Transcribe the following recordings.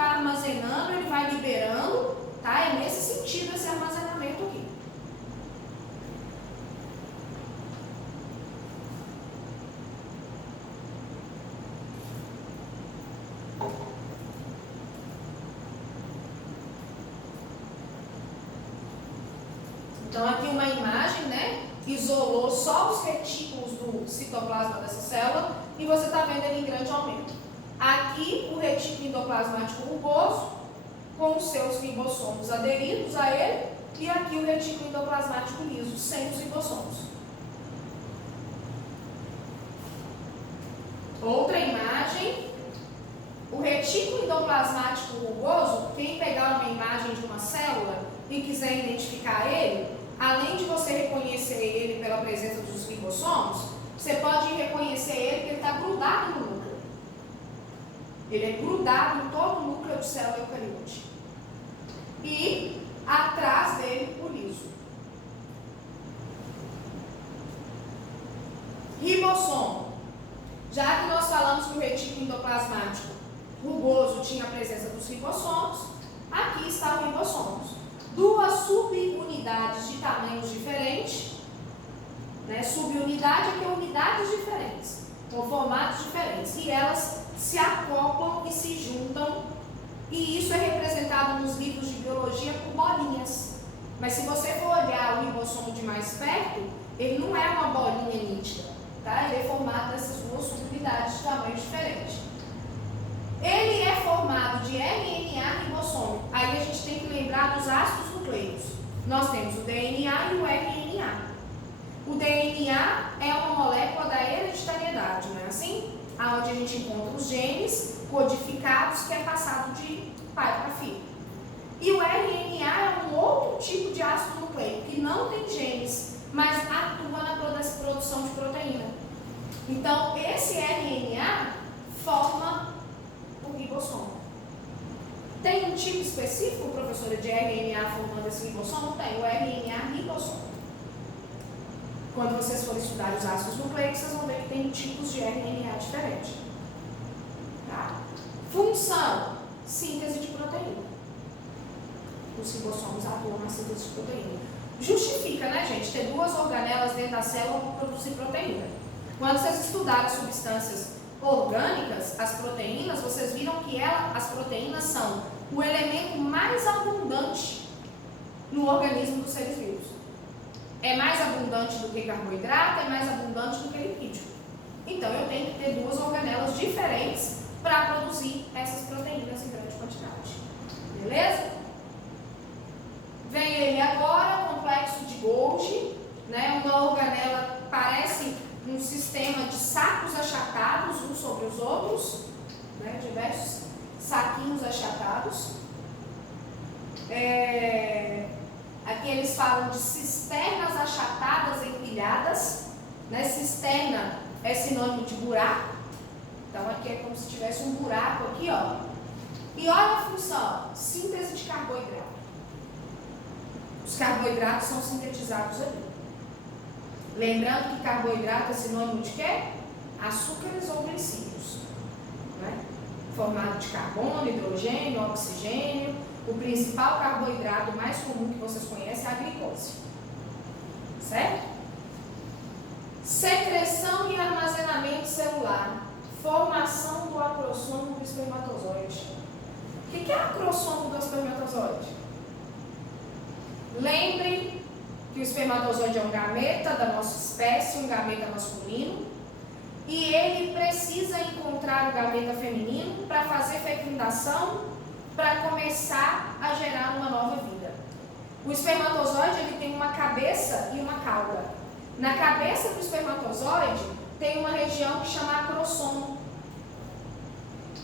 vai armazenando, ele vai liberando, tá? É nesse sentido esse armazenamento aqui. Então aqui uma imagem, né? Isolou só os retículos do citoplasma dessa célula e você está vendo ele em grande aumento. Aqui o retículo endoplasmático rugoso com os seus ribossomos aderidos a ele e aqui o retículo endoplasmático liso sem os ribossomos. Outra imagem, o retículo endoplasmático rugoso, quem pegar uma imagem de uma célula e quiser identificar ele, além de você reconhecer ele pela presença dos ribossomos, você pode reconhecer ele porque ele está grudado no núcleo. Ele é grudado em todo o núcleo de célula eucariote. E atrás dele o liso. Ribossomo. Já que nós falamos que o retículo endoplasmático rugoso tinha a presença dos ribossomos, aqui está o ribossomos. Duas subunidades de tamanhos diferentes, né? Subunidade é que é unidades diferentes, com formatos diferentes, e elas se acoplam e se juntam, e isso é representado nos livros de biologia por bolinhas. Mas se você for olhar o ribossomo de mais perto, ele não é uma bolinha nítida, tá? Ele é formado dessas duas subunidades de tamanhos diferentes. Ele é formado de RNA ribossômico. Aí a gente tem que lembrar dos ácidos nucleicos. Nós temos o DNA e o RNA. O DNA é uma molécula da hereditariedade, não é assim? Onde a gente encontra os genes codificados que é passado de pai para filho. E o RNA é um outro tipo de ácido nucleico que não tem genes, mas atua na produção de proteína. Então, esse RNA forma o ribossomo. Tem um tipo específico, professora, de RNA formando esse ribossomo? Tem, o RNA ribossomo. Quando vocês forem estudar os ácidos nucleicos, vocês vão ver que tem tipos de RNA diferentes. Tá? Função, síntese de proteína. Os ribossomos atuam na síntese de proteína. Justifica, né, gente, ter duas organelas dentro da célula para produzir proteína. Quando vocês estudarem substâncias orgânicas, as proteínas, vocês viram que as proteínas são o elemento mais abundante no organismo dos seres vivos. É mais abundante do que carboidrato, é mais abundante do que lipídio. Então eu tenho que ter duas organelas diferentes para produzir essas proteínas em grande quantidade. Beleza? Vem ele agora, complexo de Golgi, né? Uma organela parece um sistema de sacos achatados uns sobre os outros, né? Diversos saquinhos achatados. Aqui eles falam de cisternas achatadas empilhadas, né? Cisterna é sinônimo de buraco, então aqui é como se tivesse um buraco aqui, ó. E olha a função, síntese de carboidrato. Os carboidratos são sintetizados ali. Lembrando que carboidrato é sinônimo de quê? Açúcares ou glicídios, né? Formado de carbono, hidrogênio, oxigênio. O principal carboidrato mais comum que vocês conhecem é a glicose. Certo? Secreção e armazenamento celular. Formação do acrossomo do espermatozoide. O que é acrossomo do espermatozoide? Lembre que o espermatozoide é um gameta da nossa espécie, um gameta masculino, e ele precisa encontrar o gameta feminino para fazer fecundação, para começar a gerar uma nova vida. O espermatozoide ele tem uma cabeça e uma cauda. Na cabeça do espermatozoide tem uma região que chama acrossomo.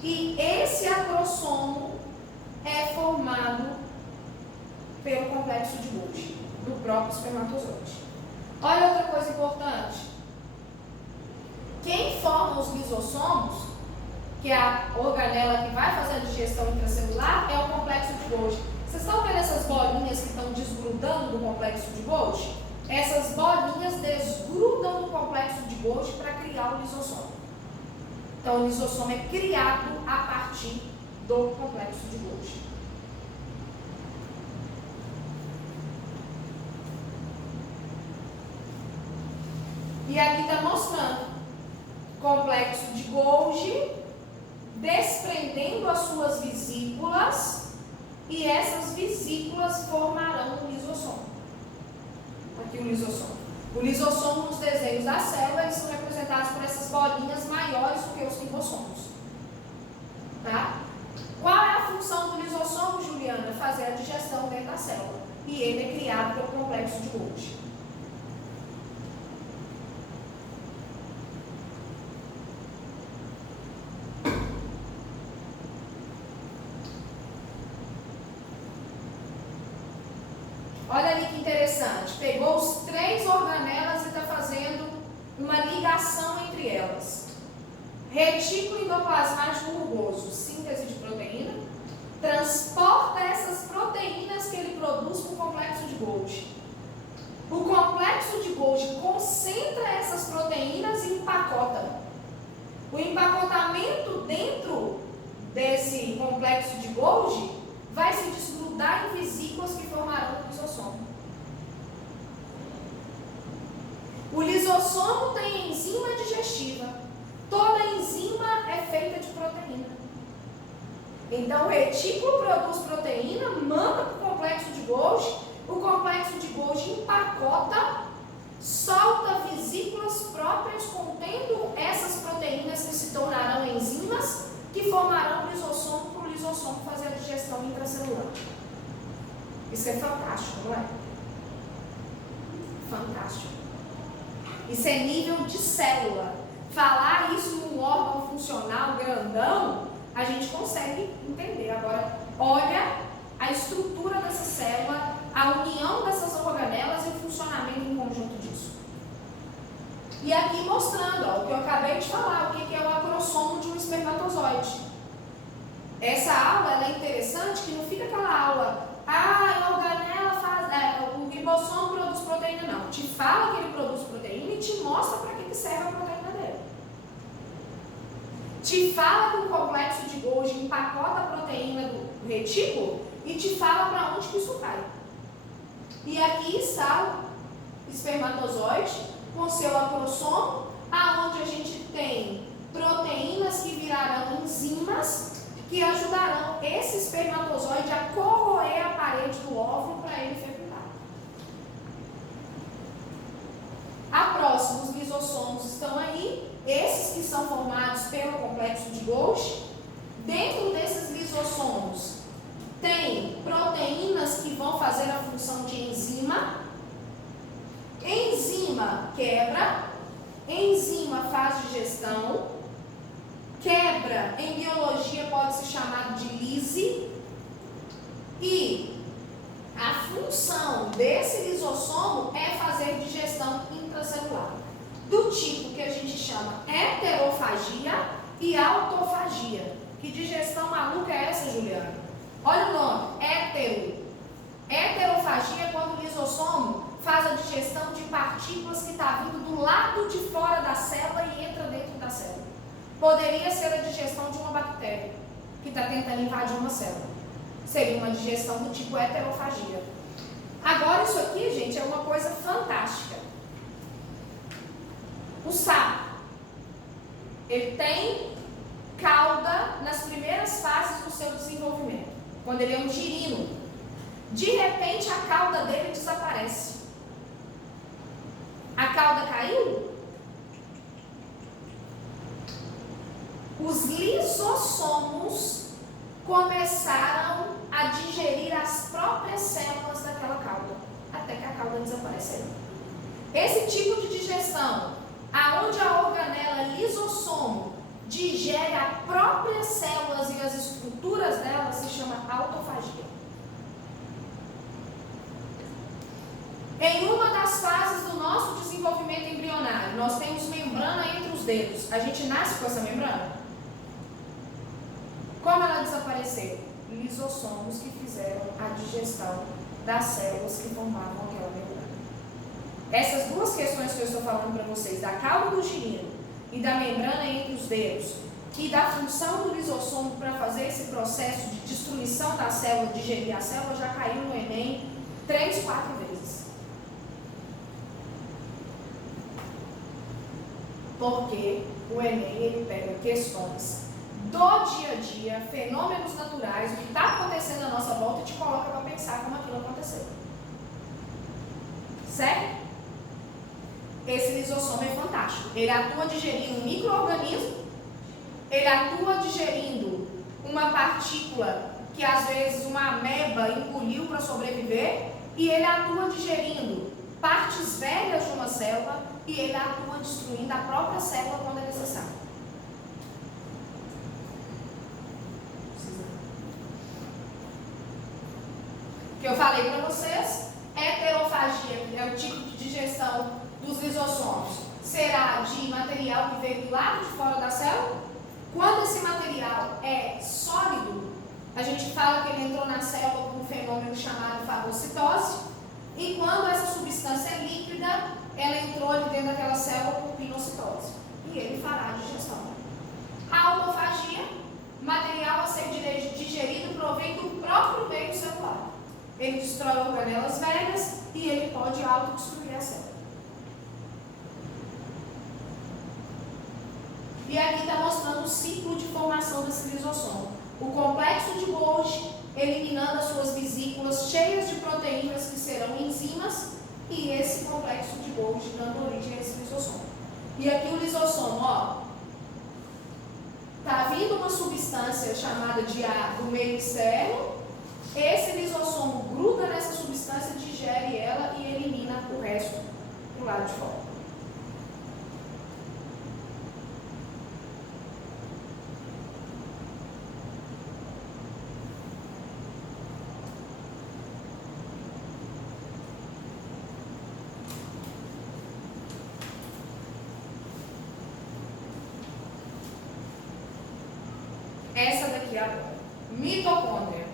E esse acrossomo é formado pelo complexo de Golgi, do próprio espermatozoide. Olha outra coisa importante. Quem forma os lisossomos, que é a organela que vai fazer a digestão intracelular, é o complexo de Golgi. Vocês estão vendo essas bolinhas que estão desgrudando do complexo de Golgi? Essas bolinhas desgrudam do complexo de Golgi para criar o lisossomo. Então o lisossomo é criado a partir do complexo de Golgi. E aqui está mostrando complexo de Golgi desprendendo as suas vesículas, e essas vesículas formarão um lisossomo. Aqui o lisossomo. O lisossomo nos desenhos da célula, eles são representados por essas bolinhas maiores do que os ribossomos. Tá? Qual é a função do lisossomo, Juliana? Fazer a digestão dentro da célula. E ele é criado pelo complexo de Golgi. Olha ali que interessante. Pegou os 3 organelas e está fazendo uma ligação entre elas. Retículo endoplasmático rugoso, síntese de proteína, transporta essas proteínas que ele produz para o complexo de Golgi. O complexo de Golgi concentra essas proteínas e empacota. O empacotamento dentro desse complexo de Golgi vai se desgrudar em vesículas que formarão o lisossomo. O lisossomo tem enzima digestiva. Toda enzima é feita de proteína. Então o retículo produz proteína, manda para o complexo de Golgi, o complexo de Golgi empacota, solta vesículas próprias contendo essas proteínas que se tornarão enzimas, que formarão o lisossomo para o lisossomo fazer a digestão intracelular. Isso é fantástico, não é? Fantástico. Isso é nível de célula. Falar isso num órgão funcional grandão, a gente consegue entender. Agora, olha a estrutura dessa célula, a união dessas organelas e o funcionamento em conjunto disso. E aqui mostrando, ó, o que eu acabei de falar, o que é o acrossomo de um espermatozoide. Essa aula ela é interessante, que não fica aquela aula, a organela faz, o ribossomo produz proteína, não. Te fala que ele produz proteína e te mostra para que serve a proteína dele. Te fala que o complexo de Golgi empacota a proteína do retículo e te fala para onde que isso vai. E aqui está o espermatozoide com seu acrossomo, aonde a gente tem proteínas que virarão enzimas que ajudarão esse espermatozoide a corroer a parede do óvulo para ele fecundar. A próxima, os lisossomos estão aí, esses que são formados pelo complexo de Golgi. Dentro desses lisossomos tem proteínas que vão fazer a função de enzima. Enzima quebra, enzima faz digestão. Quebra, em biologia, pode ser chamado de lise. E a função desse lisossomo é fazer digestão intracelular, do tipo que a gente chama heterofagia e autofagia. Que digestão maluca é essa, Juliana? Olha o nome, hétero. Heterofagia é quando o lisossomo faz a digestão de partículas que está vindo do lado de fora da célula e entra dentro da célula. Poderia ser a digestão de uma bactéria que está tentando invadir uma célula. Seria uma digestão do tipo heterofagia. Agora isso aqui, gente, é uma coisa fantástica. O sapo, ele tem cauda nas primeiras fases do seu desenvolvimento, quando ele é um girino. De repente a cauda dele desaparece. A cauda caiu? Os lisossomos começaram a digerir as próprias células daquela cauda, até que a cauda desapareceu. Esse tipo de digestão, aonde a organela lisossomo digere as próprias células e as estruturas delas, se chama autofagia. Em uma das fases do nosso desenvolvimento embrionário, nós temos membrana entre os dedos. A gente nasce com essa membrana? Como ela desapareceu? Lisossomos que fizeram a digestão das células que formavam aquela membrana. Essas duas questões que eu estou falando para vocês, da cauda do girino e da membrana entre os dedos, e da função do lisossomo para fazer esse processo de destruição da célula, digerir a célula, já caiu no Enem 3, 4 vezes. Porque o Enem ele pega questões do dia a dia, fenômenos naturais, o que está acontecendo à nossa volta e te coloca para pensar como aquilo aconteceu. Certo? Esse lisossomo é fantástico. Ele atua digerindo um micro-organismo, ele atua digerindo uma partícula que às vezes uma ameba engoliu para sobreviver, e ele atua digerindo partes velhas de uma célula, e ele atua destruindo a própria célula quando é necessário. O que eu falei para vocês, heterofagia, é o tipo de digestão dos lisossomos, será de material que veio do lado de fora da célula. Quando esse material é sólido, a gente fala que ele entrou na célula por um fenômeno chamado fagocitose, e quando essa substância é líquida, ela entrou ali dentro daquela célula por pinocitose, e ele fará a digestão. A autofagia, material a ser digerido provém do próprio meio celular. Ele destrói organelas velhas e ele pode autodestruir a célula. E aqui está mostrando o ciclo de formação desse lisossomo. O complexo de Golgi, eliminando as suas vesículas cheias de proteínas que serão enzimas, e esse complexo de Golgi dando origem a esse lisossomo. E aqui o lisossomo, ó, está vindo uma substância chamada de ar do meio externo, esse lisossomo gruda nessa substância, digere ela e elimina o resto do lado de fora. Essa daqui agora, mitocôndria.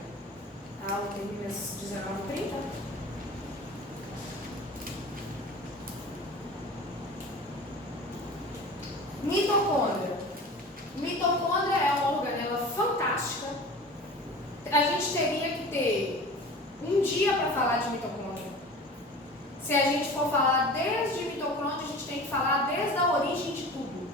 A aula termina às 19h30. Mitocôndria. Mitocôndria é uma organela fantástica. A gente teria que ter um dia para falar de mitocôndria. Se a gente for falar desde mitocôndria, a gente tem que falar desde a origem de tudo.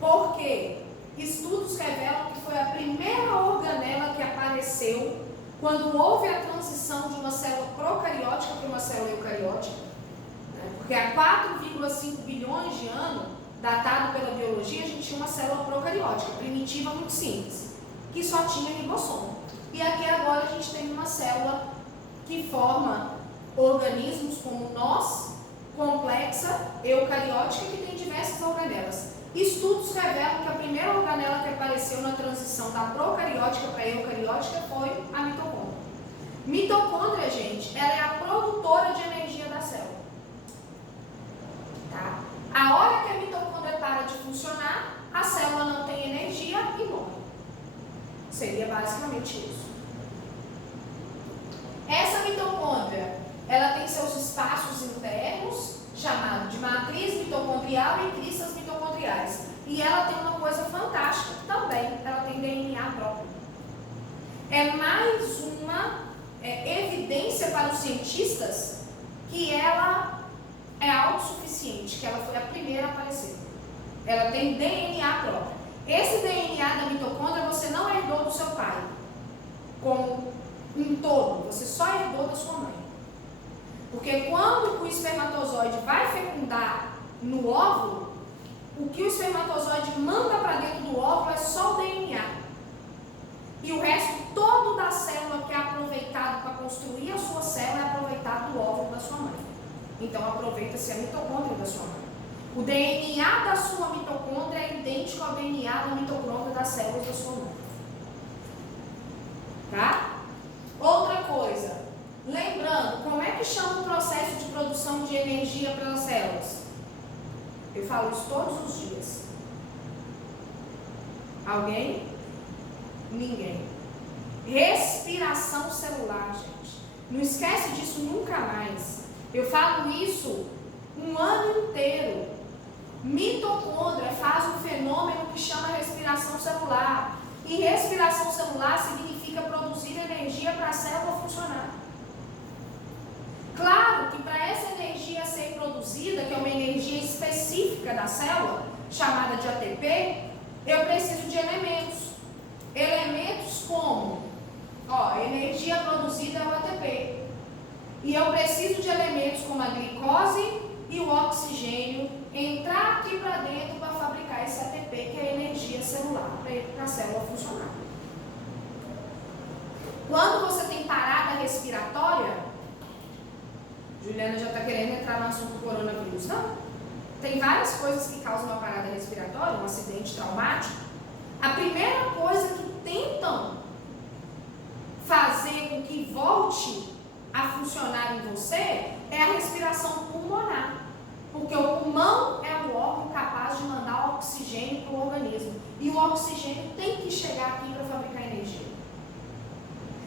Por quê? Estudos revelam que foi a primeira organela que apareceu quando houve a transição de uma célula procariótica para uma célula eucariótica, né? Porque há 4,5 bilhões de anos, datado pela biologia, a gente tinha uma célula procariótica, primitiva, muito simples, que só tinha ribossomo. E aqui agora a gente tem uma célula que forma organismos como nós, complexa, eucariótica, que tem diversas organelas. Estudos revelam que a primeira organela que apareceu na transição da procariótica para a eucariótica foi a mitocôndria. Mitocôndria, gente, ela é a produtora de energia da célula. Tá? A hora que a mitocôndria para de funcionar, a célula não tem energia e morre. Seria basicamente isso. Essa mitocôndria, ela tem seus espaços internos, chamados de matriz mitocondrial e cristas mitocondriais. E ela tem uma coisa fantástica também, ela tem DNA próprio. É mais uma evidência para os cientistas que ela é autossuficiente, que ela foi a primeira a aparecer. Ela tem DNA próprio. Esse DNA da mitocôndria você não herdou do seu pai, como um todo, você só herdou da sua mãe. Porque quando o espermatozoide vai fecundar no óvulo, o que o espermatozoide manda para dentro do óvulo é só o DNA. E o resto todo da célula que é aproveitado para construir a sua célula é aproveitado do óvulo da sua mãe. Então aproveita-se a mitocôndria da sua mãe. O DNA da sua mitocôndria é idêntico ao DNA da mitocôndria das células da sua mãe. Tá? Outra coisa. Lembrando, como é que chama o processo de produção de energia pelas células? Eu falo isso todos os dias. Alguém? Ninguém. Respiração celular, gente. Não esquece disso nunca mais. Eu falo isso um ano inteiro. Mitocôndria faz um fenômeno que chama respiração celular. E respiração celular significa produzir energia para a célula funcionar. Claro que para essa energia ser produzida, que é uma energia específica da célula, chamada de ATP, eu preciso de elementos. Elementos como, energia produzida é o ATP. E eu preciso de elementos como a glicose e o oxigênio entrar aqui para dentro para fabricar esse ATP, que é a energia celular, para a célula funcionar. Quando você tem parada respiratória, Juliana já está querendo entrar no assunto do coronavírus, não? Tem várias coisas que causam uma parada respiratória, um acidente traumático. A primeira coisa que tentam fazer com que volte a funcionar em você é a respiração pulmonar. Porque o pulmão é o órgão capaz de mandar oxigênio para o organismo. E o oxigênio tem que chegar aqui para fabricar energia.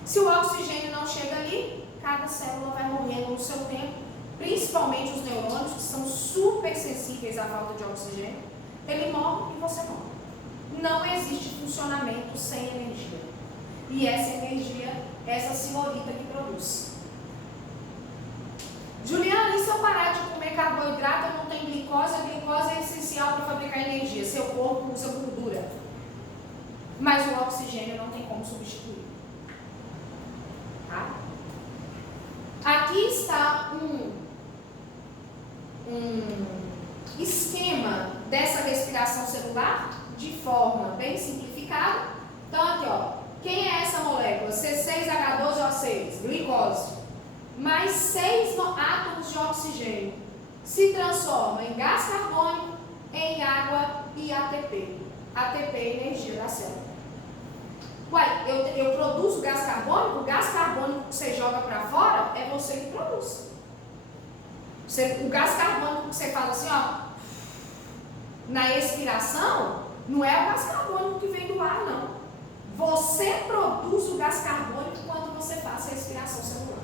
Se o oxigênio não chega ali, cada célula vai morrendo no seu tempo, principalmente os neurônios, que são super sensíveis à falta de oxigênio. Ele morre e você morre. Não existe funcionamento sem energia. E essa energia, essa senhorita que produz. Juliana, e se eu parar de comer carboidrato, eu não tenho glicose? A glicose é essencial para fabricar energia. Seu corpo usa gordura. Mas o oxigênio não tem como substituir. Tá? Aqui está um esquema dessa respiração celular de forma bem simplificada. Então aqui, quem é essa molécula? C6H12O6, glicose. Mais 6 átomos de oxigênio se transforma em gás carbônico, em água e ATP. ATP é energia da célula. Eu produzo gás carbônico? O gás carbônico que você joga para fora é você que produz. O gás carbônico que você fala assim, na expiração, não é o gás carbônico que vem do ar, não. Você produz o gás carbônico quando você faz a respiração celular.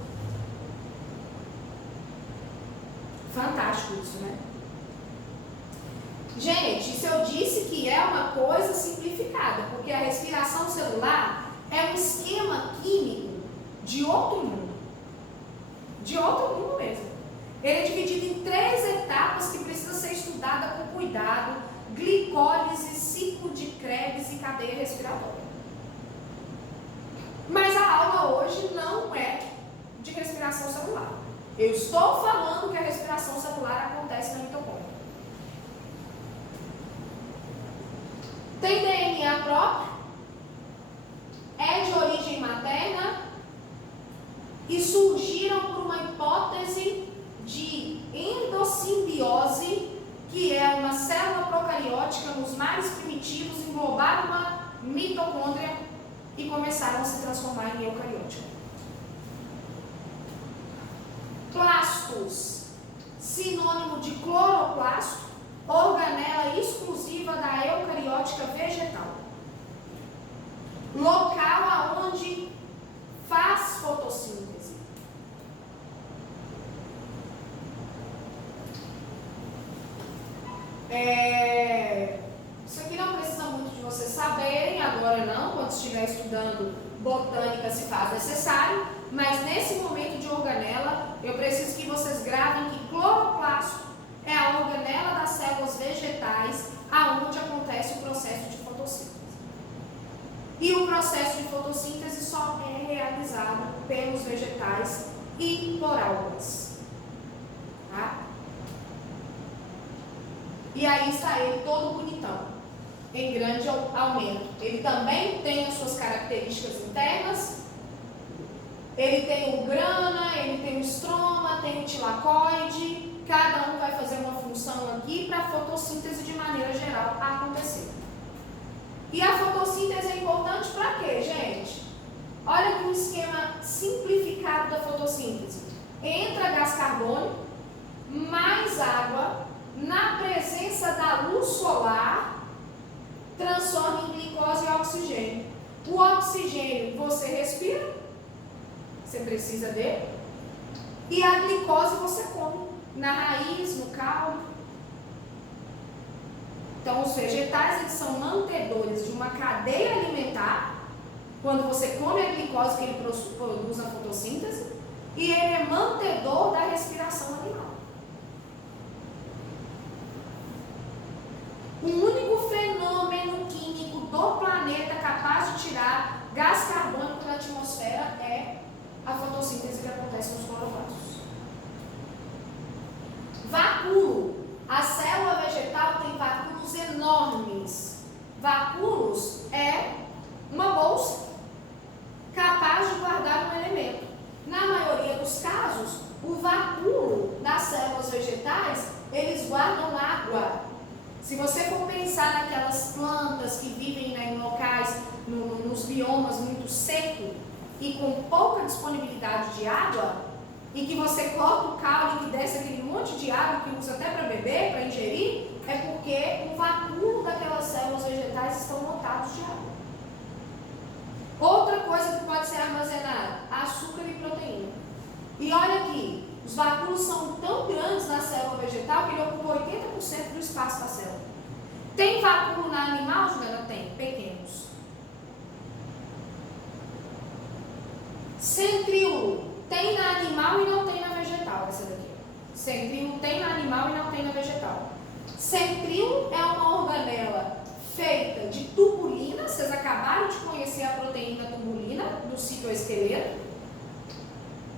Fantástico isso, né? Gente, isso eu disse que é uma coisa simplificada, porque a respiração celular é um esquema químico de outro mundo. De outro mundo mesmo. Ele é dividido em 3 etapas que precisam ser estudadas com cuidado: glicólise, ciclo de Krebs e cadeia respiratória. Mas a aula hoje não é de respiração celular. Eu estou falando que a respiração celular acontece na mitocôndria. Tem DNA próprio, é de origem materna e surgiram por uma hipótese de endossimbiose, que é uma célula procariótica nos mais primitivos englobar uma mitocôndria e começaram a se transformar em eucariótica. Plastos, sinônimo de cloroplasto, organela exclusiva da eucariótica vegetal. Local aonde faz fotossíntese. Isso aqui não precisa muito de vocês saberem, agora não, quando estiver estudando botânica se faz necessário, mas nesse momento de organela, eu preciso que vocês gravem que cloroplasto é a organela das células vegetais aonde acontece o processo de fotossíntese. E o processo de fotossíntese só é realizado pelos vegetais e por algas. Tá? E aí está ele todo bonitão, em grande aumento. Ele também tem as suas características internas. Ele tem o grana, ele tem o estroma, tem o tilacoide. Cada um vai fazer uma função aqui para a fotossíntese de maneira geral acontecer. E a fotossíntese é importante para quê, gente? Olha aqui um esquema simplificado da fotossíntese. Entra gás carbônico, mais água, na presença da luz solar, transforma em glicose e oxigênio. O oxigênio você respira, você precisa dele, e a glicose você come. Na raiz, no caule. Então, os vegetais eles são mantedores de uma uma cadeia alimentar, quando você come a glicose que ele produz na fotossíntese, e ele é mantedor da respiração animal. O único fenômeno químico do planeta capaz de tirar gás carbônico da atmosfera é a fotossíntese que acontece nos cloroplastos. Vacúolo. A célula vegetal tem vacúolos enormes. Vacúolos é uma bolsa capaz de guardar um elemento. Na maioria dos casos, o vacúolo das células vegetais, eles guardam água. Se você for pensar naquelas plantas que vivem em locais, nos biomas muito secos e com pouca disponibilidade de água, e que você corta o caule que desce aquele monte de água que usa até para beber, para ingerir, é porque o vacúolo daquelas células vegetais estão lotados de água. Outra coisa que pode ser armazenada, açúcar e proteína. E olha aqui, os vacúolos são tão grandes na célula vegetal que ele ocupa 80% do espaço da célula. Tem vacúolo na animal, Juliana? Tem, pequenos. Centríolo. Tem na animal e não tem na vegetal, essa daqui. Centríolo tem na animal e não tem na vegetal. Centríolo é uma organela feita de tubulina. Vocês acabaram de conhecer a proteína tubulina do citoesqueleto.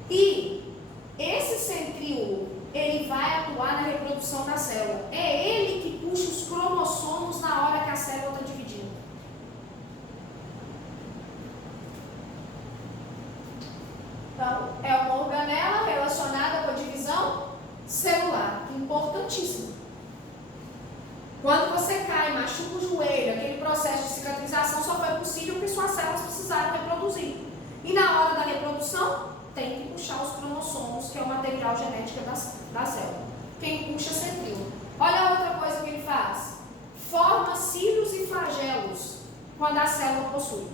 E esse centríolo, ele vai atuar na reprodução da célula. É ele que puxa os cromossomos na hora que a célula está dividindo. Então, é uma organela relacionada com a divisão celular, importantíssimo. Quando você cai, machuca o joelho, aquele processo de cicatrização só foi possível porque suas células precisaram reproduzir. E na hora da reprodução, tem que puxar os cromossomos, que é o material genético da célula. Quem puxa é centríolo. Olha a outra coisa que ele faz. Forma cílios e flagelos quando a célula possui.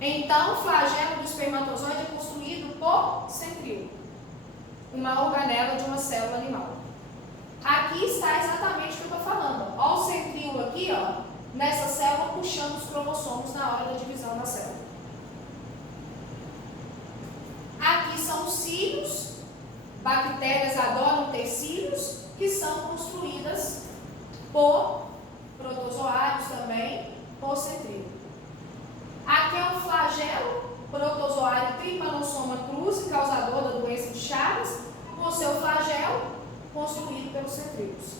Então, o flagelo do espermatozoide é construído por centríolo, uma organela de uma célula animal. Aqui está exatamente o que eu estou falando. Olha o centríolo aqui, ó, nessa célula puxando os cromossomos na hora da divisão da célula. Aqui são os cílios. Bactérias adoram ter cílios, que são construídas por protozoários também, por centríolo. Aqui é um flagelo, protozoário Trypanosoma cruzi, causador da doença de Chagas, com seu flagelo construído pelos centríolos.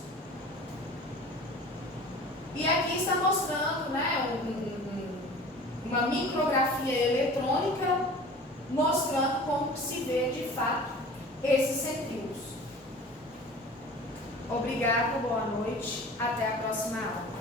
E aqui está mostrando, né, uma micrografia eletrônica mostrando como se vê de fato esses centríolos. Obrigada, boa noite, até a próxima aula.